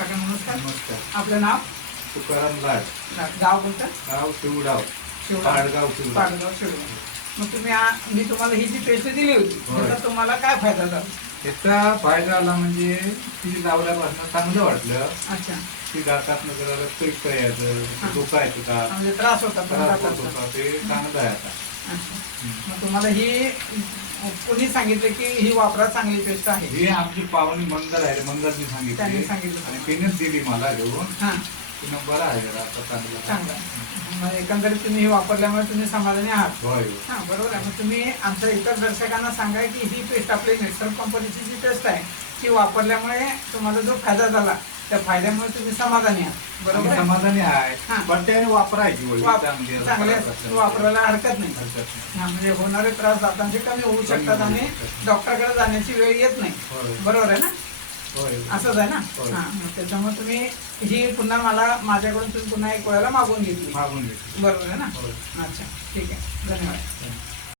काका नमस्कार. नमस्कार. आपलं नाव? तुकाराम लाड. गाव कोणतं? गाव शिवडाव. शिवगाव. पाडगाव शिवडाव. पाडगाव शिवगाव. मग तुम्ही मी तुम्हाला ही जी पेस्ट दिली होती होय. त्याचा तुम्हाला काय फायदा झाला? याचा फायदा आला म्हणजे ती लावल्यापासून चांगलं वाटलं. अच्छा. ती दातात जरा रक्त यायचं, हा. दुखायचं का म्हणजे त्रास होता पण त्रास होत दाताचा. होता, ते चांगलं आहे आता. अच्छा. मग तुम्हाला ही कोणी सांगितलं की ही वापरा, चांगली पेस्ट आहे? ही आमची पाहुणी मंगल आहे, मंगलनी त्यांनी सांगितली सांगितलं. आणि तिनेच दिली मला घेऊन. हां, तिनं बरं आहे जरा आता चांगलं. चांगलं आहे. मग एकंदरीत तुम्ही ही वापरल्यामुळे तुम्ही समाधानी आहात? होय. हां, बरोबर आहे. मग तुम्ही आमच्या इतर दर्शकांना सांगा की ही पेस्ट आपली नेटसर्फ कंपनीची जी पेस्ट आहे ती वापरल्यामुळे तुम्हाला जो फायदा झाला त्या फायद्यामुळे तुम्ही समाधानी आहात, बरोबर आम्ही आहे? समाधानी आहे. हां. पण त्याने वापरायची वळी चांगली आहे. चांगले वापरायला हरकत नाही. हरकत नाही. हां, म्हणजे होणारे त्रास दातांचे कमी होऊ शकतात आणि डॉक्टरकडे जाण्याची वेळ येत नाही, होय. बरोबर आहे ना? होय. असंच आहे ना? होय. हां, मग त्याच्यामुळे तुम्ही ही पुन्हा मला माझ्याकडून तुम्ही पुन्हा एक वेळेला मागून घेतली, मागून घेतली. बरोबर आहे ना? होय. अच्छा, ठीक आहे, धन्यवाद.